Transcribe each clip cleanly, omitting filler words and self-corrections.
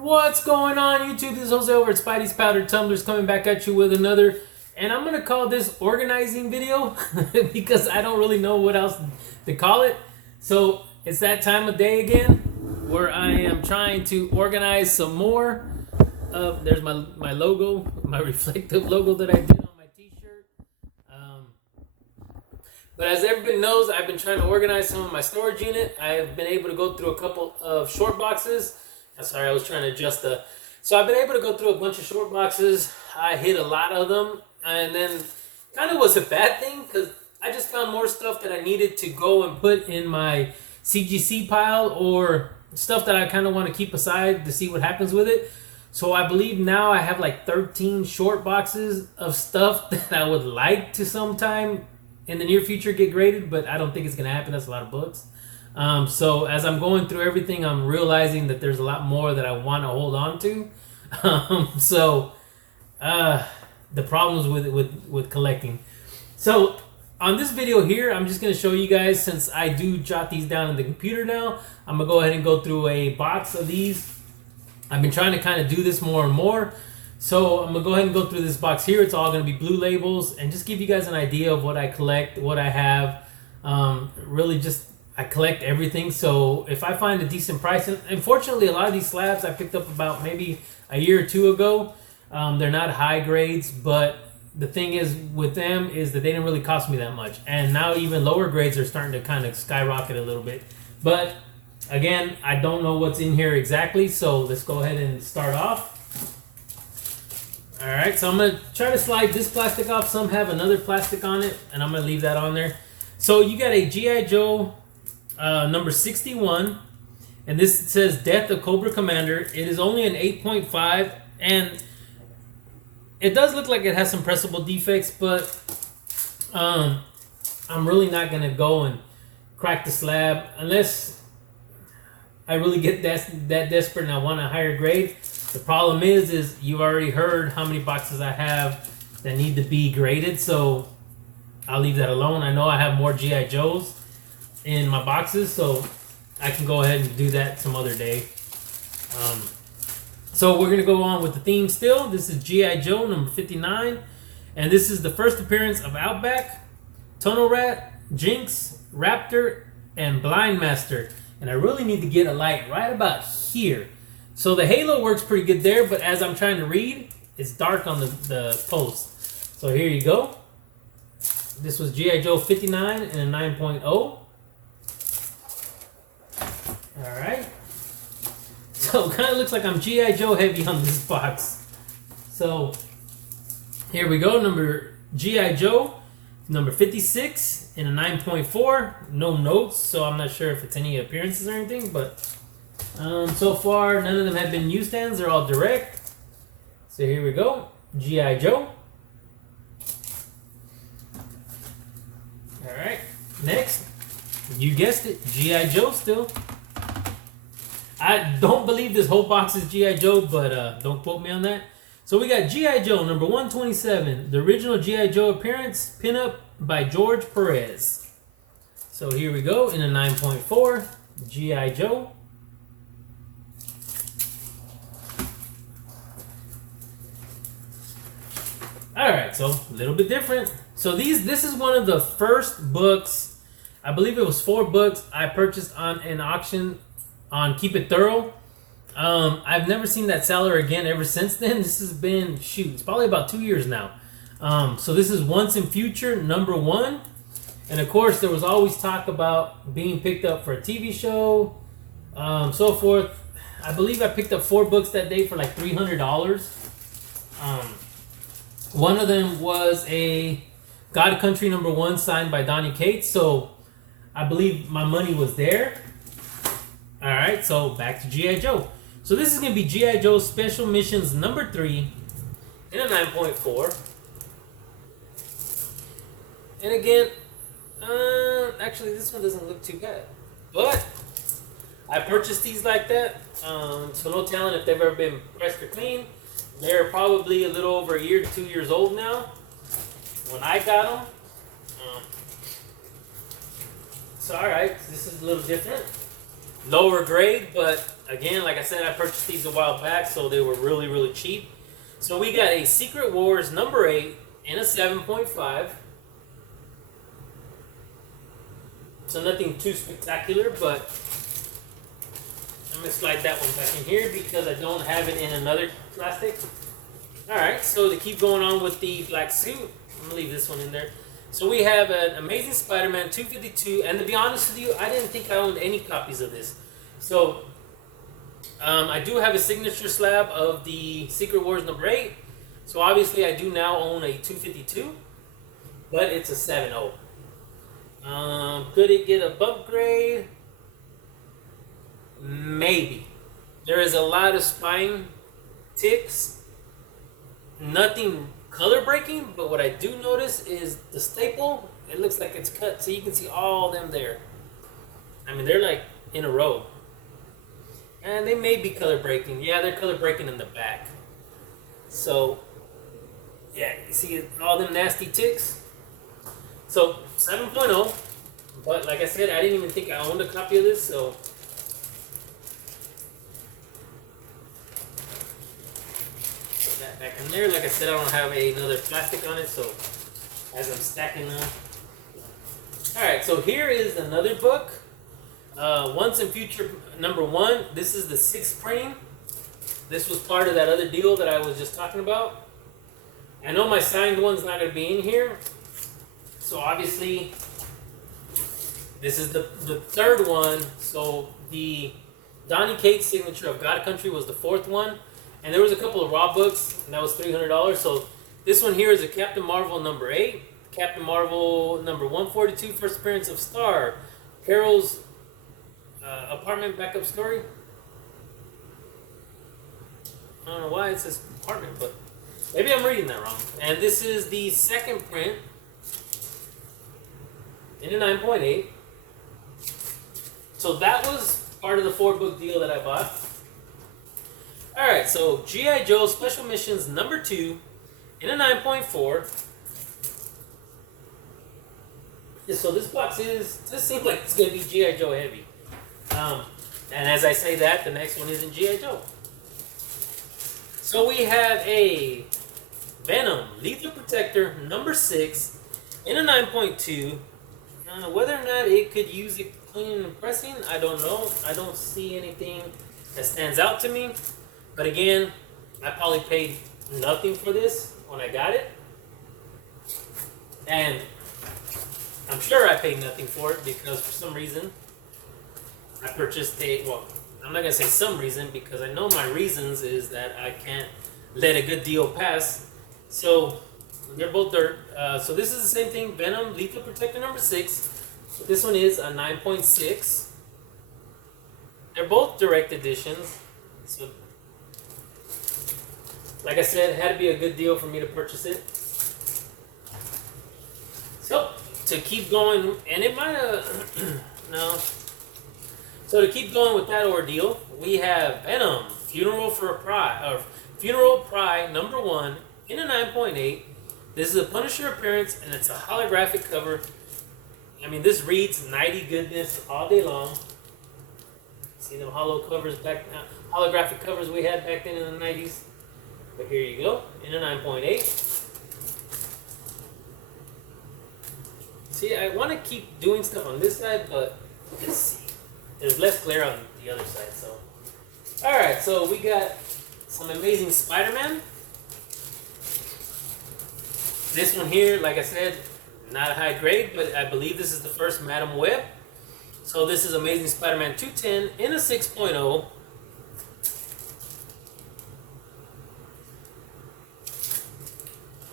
What's going on YouTube? This is Jose over at Spidey's Powder Tumblers coming back at you with another, and I'm gonna call this organizing video because I don't really know what else to call it. So it's that time of day again where I am trying to organize some more of, there's my logo, my reflective logo that I did on my t-shirt. But as everybody knows, I've been trying to organize some of my storage unit. I've been able to go through a couple of short boxes. Sorry, I was trying to adjust the... So I've been able to go through a bunch of short boxes. I hit a lot of them. And then kind of was a bad thing because I just found more stuff that I needed to go and put in my CGC pile or stuff that I kind of want to keep aside to see what happens with it. So I believe now I have like 13 short boxes of stuff that I would like to sometime in the near future get graded, but I don't think it's going to happen. That's a lot of books. So as I'm going through everything, I'm realizing that there's a lot more that I want to hold on to. The problems with collecting. So on this video here, I'm just going to show you guys, since I do jot these down in the computer now, I'm going to go ahead and go through a box of these. I've been trying to kind of do this more and more. So I'm going to go ahead and go through this box here. It's all going to be blue labels and just give you guys an idea of what I collect, what I have. Really just, I collect everything. So if I find a decent price, and unfortunately a lot of these slabs I picked up about maybe a year or two ago. They're not high grades, but the thing is with them is that they didn't really cost me that much. And now even lower grades are starting to kind of skyrocket a little bit. But again, I don't know what's in here exactly. So let's go ahead and start off. All right, so I'm going to try to slide this plastic off. Some have another plastic on it, and I'm going to leave that on there. So you got a G.I. Joe number 61, and this says Death of Cobra Commander. It is only an 8.5, and it does look like it has some pressable defects, but I'm really not going to go and crack the slab unless I really get that desperate and I want a higher grade. The problem is you already heard how many boxes I have that need to be graded, so I'll leave that alone. I know I have more G.I. Joes in my boxes, so I can go ahead and do that some other day. So we're going to go on with the theme still. This is G.I. Joe number 59, and this is the first appearance of Outback, Tunnel Rat, Jinx, Raptor, and Blind Master. And I really need to get a light right about here. So the halo works pretty good there, but as I'm trying to read, it's dark on the post. So here you go. This was G.I. Joe 59 and a 9.0. All right. So it kind of looks like I'm G.I. Joe heavy on this box. So here we go. Number G.I. Joe, number 56 in a 9.4. No notes, so I'm not sure if it's any appearances or anything, but so far none of them have been newsstands. They're all direct. So here we go. G.I. Joe. All right. Next, you guessed it, G.I. Joe still. I don't believe this whole box is G.I. Joe, but don't quote me on that. So we got G.I. Joe number 127, the original G.I. Joe appearance, pinup by George Perez. So here we go in a 9.4, G.I. Joe. All right, so a little bit different. So this is one of the first books, I believe it was 4 books I purchased on an auction on Keep It Thorough. I've never seen that seller again ever since then. This has been, it's probably about 2 years now. So this is Once and Future number 1. And of course, there was always talk about being picked up for a TV show, so forth. I believe I picked up 4 books that day for like $300. One of them was a God Country number 1 signed by Donny Cates. So I believe my money was there. All right, so back to G.I. Joe. So this is going to be G.I. Joe Special Missions number 3 in a 9.4. And again, actually this one doesn't look too bad. But I purchased these like that. So no telling if they've ever been pressed or cleaned. They're probably a little over a year to 2 years old now when I got them. So alright, this is a little different. lower grade, but again, like I said, I purchased these a while back, so they were really, really cheap. So we got a Secret Wars number 8 in a 7.5. So nothing too spectacular, but I'm going to slide that one back in here because I don't have it in another plastic. Alright, so to keep going on with the black suit, I'm going to leave this one in there. So we have an Amazing Spider-Man 252, and to be honest with you, I didn't think I owned any copies of this. So, I do have a signature slab of the Secret Wars number 8. So obviously I do now own a 252, but it's a 7.0. Could it get a bump grade? Maybe. There is a lot of spine ticks. Nothing color breaking, but what I do notice is the staple, it looks like it's cut, so you can see all them there. I mean, they're like in a row. And they may be color breaking. Yeah, they're color breaking in the back. So, yeah, you see all them nasty ticks? So, 7.0, but like I said, I didn't even think I owned a copy of this, so back in there. Like I said, I don't have another plastic on it, so as I'm stacking them. Alright, so here is another book. Once and Future number 1. This is the 6th printing. This was part of that other deal that I was just talking about. I know my signed one's not going to be in here. So obviously, this is the 3rd one. So the Donny Cates signature of God Country was the 4th one. And there was a couple of raw books, and that was $300. So this one here is a Captain Marvel number 8, Captain Marvel number 142, first appearance of Star, Carol's apartment backup story. I don't know why it says apartment, but maybe I'm reading that wrong. And this is the 2nd print in a 9.8. So that was part of the 4-book deal that I bought. Alright, so G.I. Joe Special Missions number 2 in a 9.4. So this box seems like it's going to be G.I. Joe heavy. And as I say that, the next one isn't G.I. Joe. So we have a Venom Lethal Protector number 6 in a 9.2. Whether or not it could use it cleaning and pressing, I don't know. I don't see anything that stands out to me. But again, I probably paid nothing for this when I got it. And I'm sure I paid nothing for it because for some reason I purchased well, I'm not going to say some reason because I know my reasons is that I can't let a good deal pass. So they're both dirt. So this is the same thing, Venom Lethal Protector number 6. This one is a 9.6. They're both direct editions. So like I said, it had to be a good deal for me to purchase it. So, to keep going, and it might have, no. So to keep going with that ordeal, we have Venom, Funeral Pry number 1 in a 9.8. This is a Punisher appearance, and it's a holographic cover. I mean, this reads 90 goodness all day long. See them holographic covers we had back then in the 90s. But here you go, in a 9.8. See, I want to keep doing stuff on this side, but let's see. There's less glare on the other side, so. Alright, so we got some Amazing Spider-Man. This one here, like I said, not a high grade, but I believe this is the first Madam Web. So this is Amazing Spider-Man 210 in a 6.0.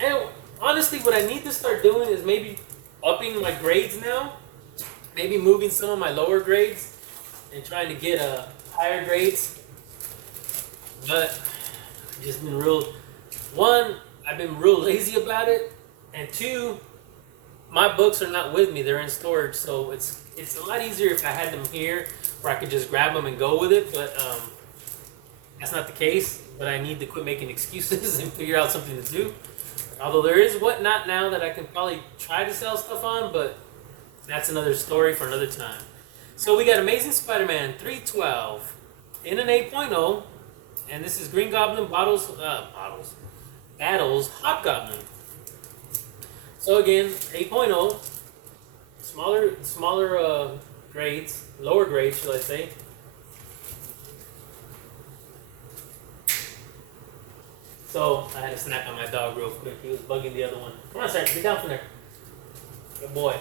And honestly, what I need to start doing is maybe upping my grades now. Maybe moving some of my lower grades and trying to get higher grades. But I've just been I've been real lazy about it. And 2, my books are not with me. They're in storage. So it's a lot easier if I had them here where I could just grab them and go with it. But that's not the case. But I need to quit making excuses and figure out something to do. Although there is Whatnot now that I can probably try to sell stuff on, but that's another story for another time. So we got Amazing Spider-Man 312 in an 8.0, and this is Green Goblin Battles Hobgoblin. So again, 8.0, smaller grades, lower grades, shall I say. So I had to snap on my dog real quick. He was bugging the other one. Come on, Sarah, get down from there. Good boy.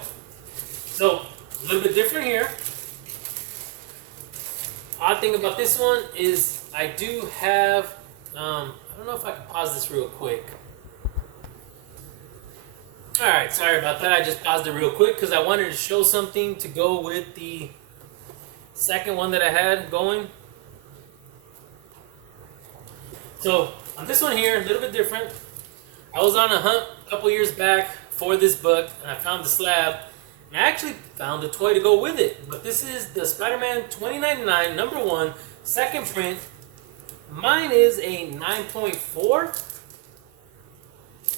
So a little bit different here. Odd thing about this one is I do have. I don't know if I can pause this real quick. All right, sorry about that. I just paused it real quick because I wanted to show something to go with the second one that I had going. So on this one here, a little bit different. I was on a hunt a couple years back for this book, and I found the slab, and I actually found a toy to go with it. But this is the Spider-Man 2099 #1 second print. Mine is a 9.4,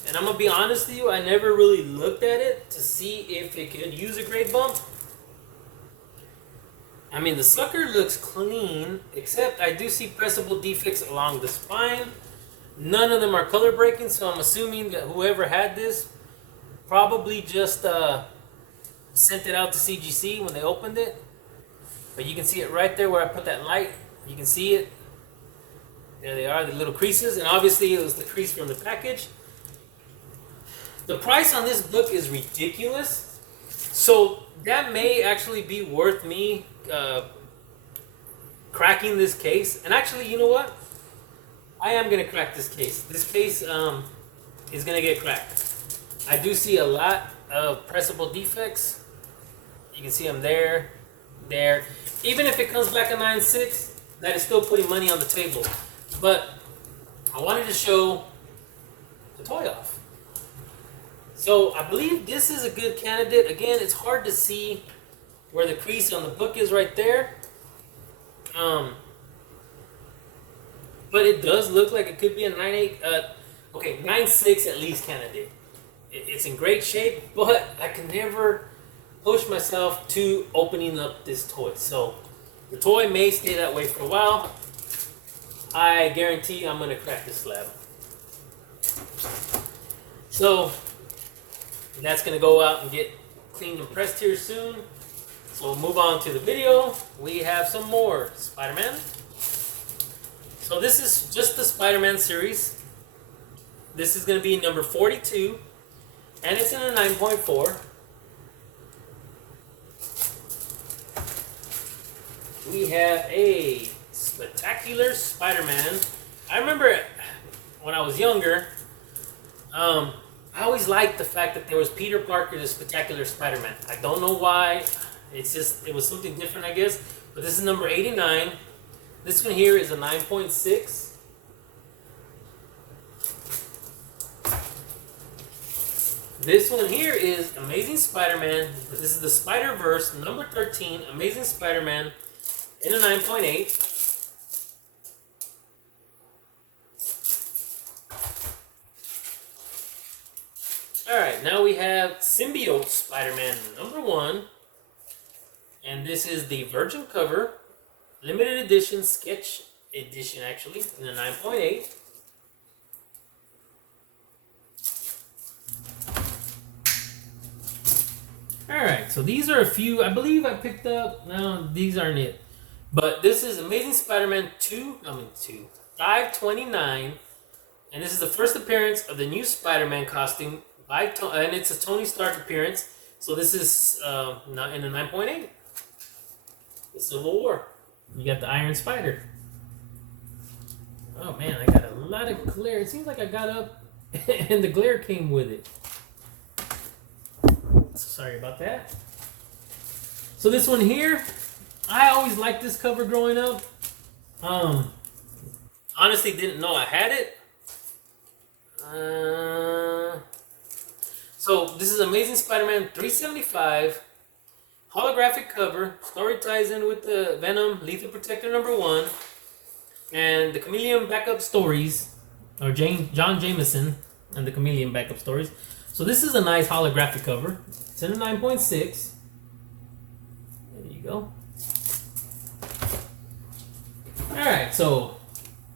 and I'm gonna be honest with you, I never really looked at it to see if it could use a grade bump. I mean, the sucker looks clean, except I do see pressable defects along the spine. None of them are color breaking, so I'm assuming that whoever had this probably just sent it out to CGC when they opened it. But you can see it right there where I put that light. You can see it. There they are, the little creases, and obviously it was the crease from the package. The price on this book is ridiculous, so that may actually be worth me cracking this case. And actually, you know what? I am going to crack this case. This case is going to get cracked. I do see a lot of pressable defects. You can see them there. Even if it comes back a 9.6, that is still putting money on the table. But I wanted to show the toy off. So I believe this is a good candidate. Again, it's hard to see where the crease on the book is right there. But it does look like it could be a 9.8, 9.6 at least candidate. It's in great shape, but I can never push myself to opening up this toy. So the toy may stay that way for a while. I guarantee I'm gonna crack this slab. So that's gonna go out and get cleaned and pressed here soon. So we'll move on to the video. We have some more Spider-Man. So this is just the Spider-Man series. This is going to be number 42, and it's in a 9.4. We have a Spectacular Spider-Man. I remember when I was younger, I always liked the fact that there was Peter Parker, the Spectacular Spider-Man. I don't know why. It was something different, I guess. But this is number 89. This one here is a 9.6. This one here is Amazing Spider-Man. This is the Spider-Verse number 13, Amazing Spider-Man, in a 9.8. Alright, now we have Symbiote Spider-Man number 1. And this is the Virgin cover. Limited edition, sketch edition actually, in a 9.8. Alright, so these are a few, I believe I picked up, no, these aren't it. But this is Amazing Spider-Man 529, and this is the first appearance of the new Spider-Man costume, and it's a Tony Stark appearance, so this is not in a 9.8. The Civil War. You got the Iron Spider. Oh man, I got a lot of glare. It seems like I got up and the glare came with it. Sorry about that. So this one here, I always liked this cover growing up. Honestly didn't know I had it. So this is Amazing Spider-Man 375. Holographic cover. Story ties in with the Venom Lethal Protector number 1. And the Chameleon backup stories. Or John Jameson and the Chameleon backup stories. So this is a nice holographic cover. It's in a 9.6. There you go. so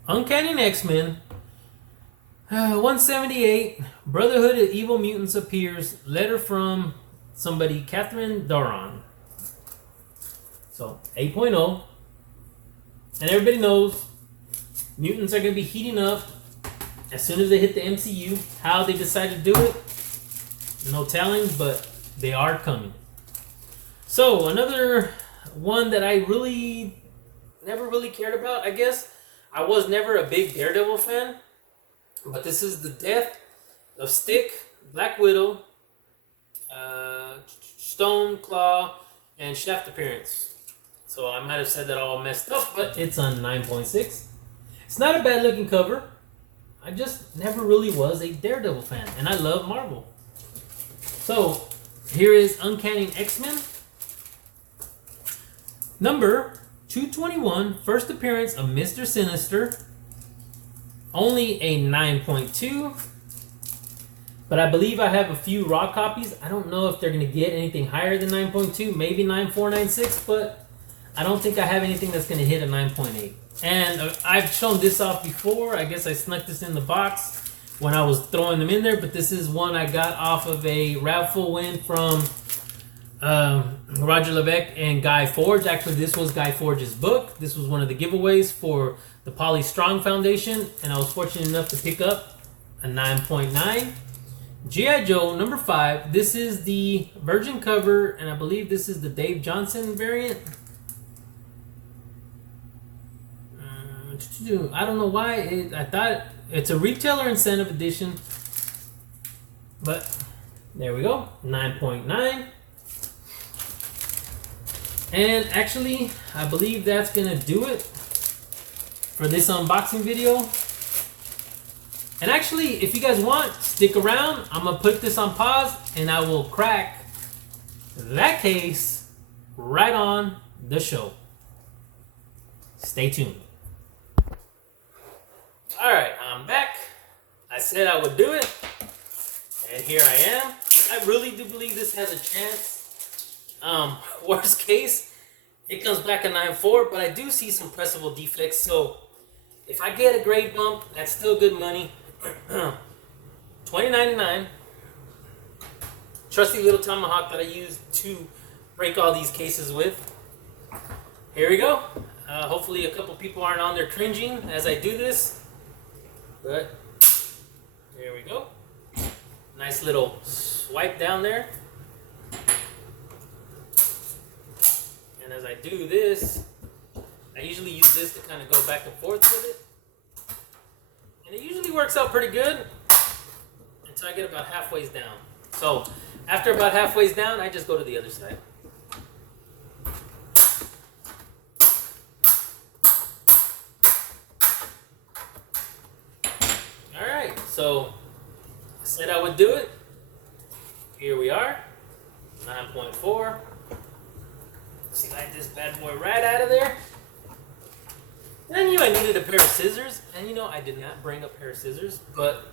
Uncanny X-Men 178, Brotherhood of Evil Mutants appears. Letter from somebody, Catherine Doran. So 8.0. And everybody knows mutants are going to be heating up as soon as they hit the MCU. How they decide to do it, no telling, but they are coming. So another one that I really never really cared about, I guess. I was never a big Daredevil fan. But this is the death of Stick, Black Widow, Stone, Claw, and Shaft appearance. So I might have said that all messed up, but it's on 9.6. It's not a bad looking cover. I just never really was a Daredevil fan, and I love Marvel. So here is Uncanny X-Men. Number 221, first appearance of Mr. Sinister. Only a 9.2, but I believe I have a few raw copies. I don't know if they're going to get anything higher than 9.2, maybe 9.4, 9.6, but I don't think I have anything that's going to hit a 9.8. And I've shown this off before. I guess I snuck this in the box when I was throwing them in there, but this is one I got off of a raffle win from Roger Levesque and Guy Forge. Actually, this was Guy Forge's book. This was one of the giveaways for the Polly Strong Foundation, and I was fortunate enough to pick up a 9.9. G.I. Joe number 5. This is the Virgin cover, and I believe this is the Dave Johnson variant. I don't know why. I thought it's a retailer incentive edition, but there we go, 9.9. And actually, I believe that's gonna do it for this unboxing video. And actually, if you guys want, stick around. I'm gonna put this on pause and I will crack that case right on the show. Stay tuned. Alright, I'm back. I said I would do it, and here I am. I really do believe this has a chance. Worst case, it comes back a 9.4, but I do see some pressable defects, so if I get a grade bump, that's still good money. $20.99. Trusty little tomahawk that I use to break all these cases with. Here we go. Hopefully a couple people aren't on there cringing as I do this. But here we go. Nice little swipe down there. And as I do this, I usually use this to kind of go back and forth with it. And it usually works out pretty good until I get about halfway down. So after about halfway down, I just go to the other side. Alright, so I said I would do it. Here we are, 9.4. Slide this bad boy right out of there. And I knew I needed a pair of scissors, and you know I did not bring a pair of scissors, but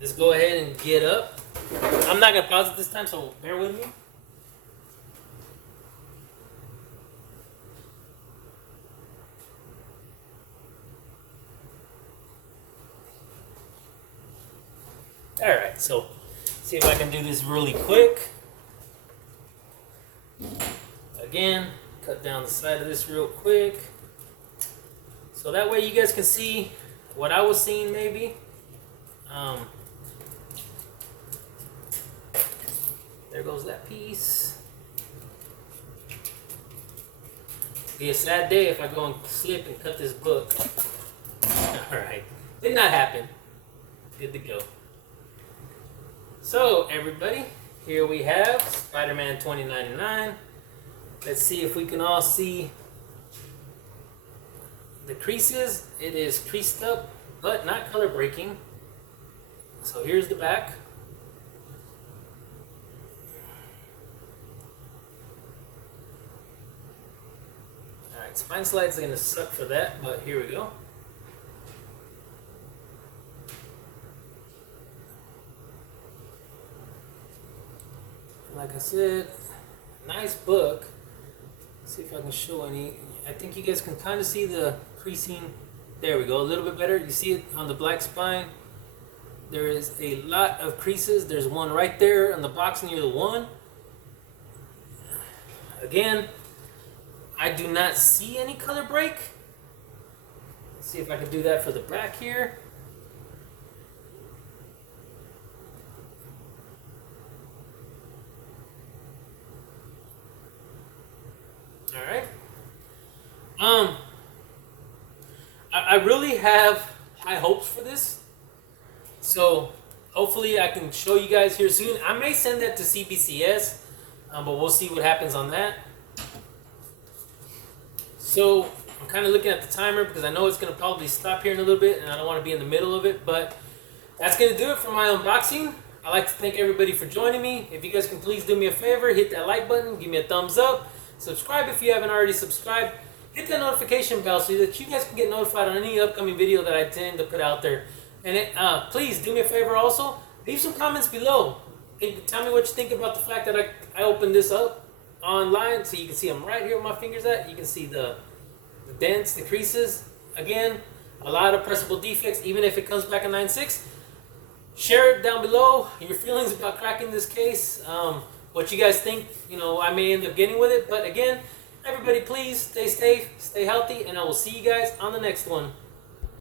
let's go ahead and get up. I'm not gonna pause it this time, so bear with me. Alright, so see if I can do this really quick. Again, cut down the side of this real quick. So that way you guys can see what I was seeing maybe. There goes that piece. Be a sad day if I go and slip and cut this book. Alright, did not happen. Good to go. So everybody, here we have Spider-Man 2099. Let's see if we can all see the creases. It is creased up, but not color breaking. So here's the back. Alright, spine slides are going to suck for that, but here we go. Like I said, nice book. See if I can show any. I think you guys can kind of see the creasing. There we go, a little bit better. You see it on the black spine. There is a lot of creases. There's one right there on the box near the one. Again, I do not see any color break. Let's see if I can do that for the back here. Alright. I really have high hopes for this. So hopefully I can show you guys here soon. I may send that to CBCS, but we'll see what happens on that. So I'm kind of looking at the timer because I know it's going to probably stop here in a little bit and I don't want to be in the middle of it. But that's going to do it for my unboxing. I'd like to thank everybody for joining me. If you guys can please do me a favor, hit that like button, give me a thumbs up. Subscribe if you haven't already subscribed. Hit that notification bell so that you guys can get notified on any upcoming video that I tend to put out there. And please do me a favor also. Leave some comments below. Tell me what you think about the fact that I opened this up online so you can see them right here where my finger's at. You can see the dents, the creases. Again, a lot of pressable defects, even if it comes back a 9.6. Share it down below, your feelings about cracking this case. What you guys think, I may end up getting with it. But again, everybody please stay safe, stay healthy, and I will see you guys on the next one.